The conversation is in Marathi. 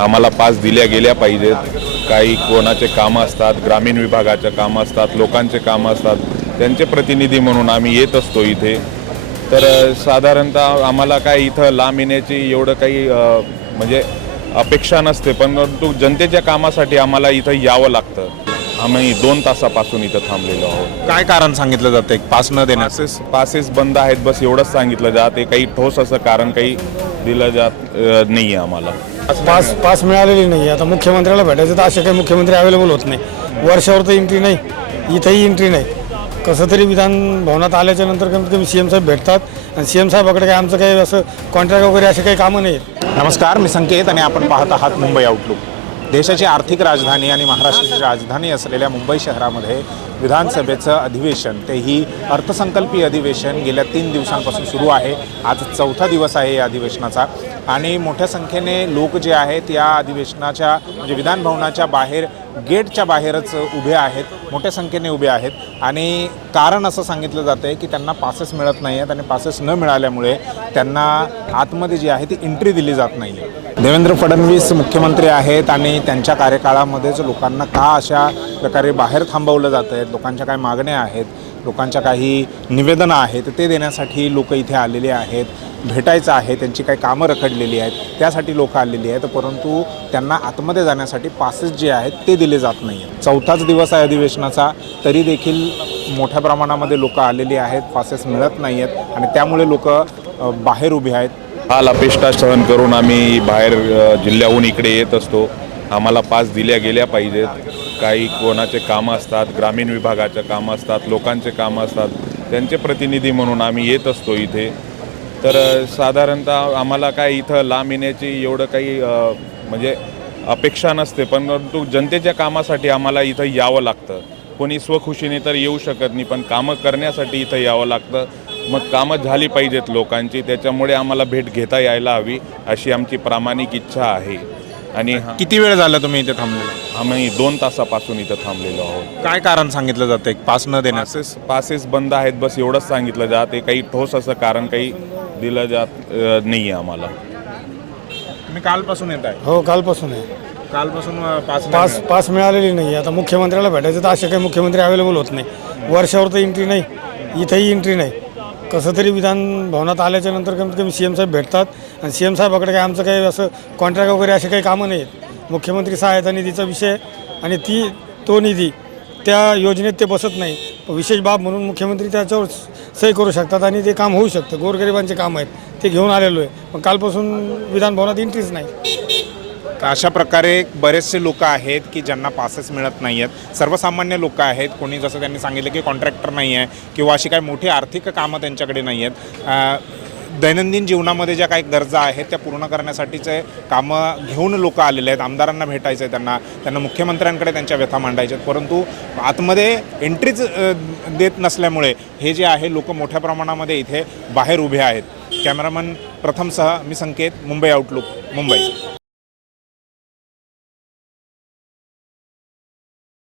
आम्हाला पास दिल्या गेल्या पाहिजेत. काही कोणाचे कामं असतात ग्रामीण विभागाचे कामं असतात लोकांचे कामं असतात. त्यांचे प्रतिनिधी म्हणून आम्ही येत असतो इथे. तर साधारणतः आम्हाला काय इथं लांब येण्याची एवढं काही म्हणजे अपेक्षा नसते. परंतु जनतेच्या कामासाठी आम्हाला इथं यावं लागतं. आम्ही दोन तासापासून इथं थांबलेलो आहोत. काय कारण सांगितलं जातं? एक पास न देण्यास पासेस बंद आहेत बस एवढंच सांगितलं जात. काही ठोस असं कारण काही दिलं जात नाही आहे आम्हाला. पास पास मिळालेली नाही आता मुख्यमंत्र्याला भेटायचं तर असे काही मुख्यमंत्री अवेलेबल होत नाही. वर्षावर तर एंट्री नाही. इथंही एंट्री नाही. कसं तरी विधान भवनात आल्याच्यानंतर कमीत कमी सी एम साहेब भेटतात. आणि सी एम साहेबाकडे काही आमचं काही असं कॉन्ट्रॅक्ट वगैरे असे काही कामं नाही नमस्कार मी संकेत आणि आपण पाहत आहात मुंबई आउटलुक देशाची आर्थिक राजधानी आणि महाराष्ट्राची राजधानी असलेल्या मुंबई शहरामध्ये विधानसभेचं अधिवेशन तेही अर्थसंकल्पीय अधिवेशन गेल्या तीन दिवसांपासून सुरू आहे. आज चौथा दिवस आहे या अधिवेशनाचा. आणि मोठ्या संख्येने लोक जे आहेत या अधिवेशनाच्या म्हणजे विधान भवनाच्या बाहेर गेटच्या बाहेरच उभे आहेत मोठ्या संख्येने उभे आहेत. आणि कारण असं सांगितलं जातं आहे की त्यांना पासेस मिळत नाही आहेत आणि पासेस न मिळाल्यामुळे त्यांना आतमध्ये जी आहे ती एंट्री दिली जात नाही आहे देवेंद्र फडणवीस मुख्यमंत्री आहेत आणि त्यांच्या कार्यकाळामध्येच लोकांना का अशा प्रकारे बाहेर थांबवलं जातं आहे लोकांच्या काय मागण्या आहेत लोकांच्या काही निवेदनं आहेत ते देण्यासाठी लोक इथे आलेले आहेत. भेटायचं आहे त्यांची काही कामं रखडलेली आहेत त्यासाठी लोक आलेली आहेत परंतु त्यांना आतमध्ये जाण्यासाठी पासेस जे आहेत ते दिले जात नाही आहेत चौथाच दिवस आहे अधिवेशनाचा तरी देखील मोठ्या प्रमाणामध्ये लोक आलेली आहेत पासेस मिळत नाही आहेत आणि त्यामुळे लोक बाहेर उभे आहेत. हाल अपेष्टा सहन करून आम्ही बाहेर जिल्ह्याहून इकडे येत असतो. आम्हाला पास दिल्या गेल्या पाहिजेत. काही कोणाचे कामं असतात ग्रामीण विभागाचे कामं असतात लोकांचे कामं असतात. त्यांचे प्रतिनिधी म्हणून आम्ही येत असतो इथे. तर साधारणतः आम्हाला काय इथं लांब येण्याची एवढं काही म्हणजे अपेक्षा नसते परंतु जनतेच्या कामासाठी आम्हाला इथं यावं लागतं. कोणी स्वखुशीने तर येऊ शकत नाही पण कामं करण्यासाठी इथं यावं लागतं. मग कामं झाली पाहिजेत लोकांची त्याच्यामुळे आम्हाला भेट घेता यायला हवी अशी आमची प्रामाणिक इच्छा आहे. आणि हा- किती वेळ झाला तुम्ही इथे थांबलेला? आम्ही दोन तासापासून इथं थांबलेलो आहोत. काय कारण सांगितलं जातं? एक पास न देण्यास पासेस पासेस बंद आहेत बस एवढंच सांगितलं जात. काही ठोस असं कारण काही दिलं जात नाही आहे आम्हाला. तुम्ही कालपासून येत आहे? हो कालपासून आहे. कालपासून अ, पास नाही पास मिळालं. पास मिळालेली नाही. आता मुख्यमंत्र्याला भेटायचं तर असे काही मुख्यमंत्री अवेलेबल होत नाही. वर्षावर तर एंट्री नाही. इथंही एंट्री नाही. कसं तरी विधान भवनात आल्याच्यानंतर कमीत कमी सी एम साहेब भेटतात. आणि सी एम साहेबाकडे काही आमचं काही असं कॉन्ट्रॅक्ट वगैरे असे काही कामं नाही आहेत मुख्यमंत्री सहायता निधीचा विषय आणि ती तो निधी त्या योजनेत ते बसत नाही. विशेष बाब म्हणून मुख्यमंत्री त्याच्यावर सही करू शकतात आणि ते काम होऊ शकतं. गोरगरिबांचे काम आहेत. ते घेऊन आलेलो आहे. पण कालपासून विधान भवनात एंट्रीच नाही. तर अशा प्रकारे बरेचसे लोक आहेत की ज्यांना पासेस मिळत नाही आहेत सर्वसामान्य लोक आहेत. कोणी जसं त्यांनी सांगितलं की कॉन्ट्रॅक्टर नाही आहे किंवा अशी काही मोठी आर्थिक कामं त्यांच्याकडे नाही आहेत दैनंदिन जीवनामध्ये ज्या काही गरजा आहेत त्या पूर्ण करण्यासाठीचे कामं घेऊन लोक आलेले आहेत. आमदारांना भेटायचं आहे त्यांना. त्यांना मुख्यमंत्र्यांकडे त्यांच्या व्यथा मांडायच्या आहेत परंतु आतमध्ये एंट्रीच देत नसल्यामुळे हे जे आहे लोक मोठ्या प्रमाणामध्ये इथे बाहेर उभे आहेत. कॅमेरामन प्रथमसह मी संकेत मुंबई आउटलुक मुंबई.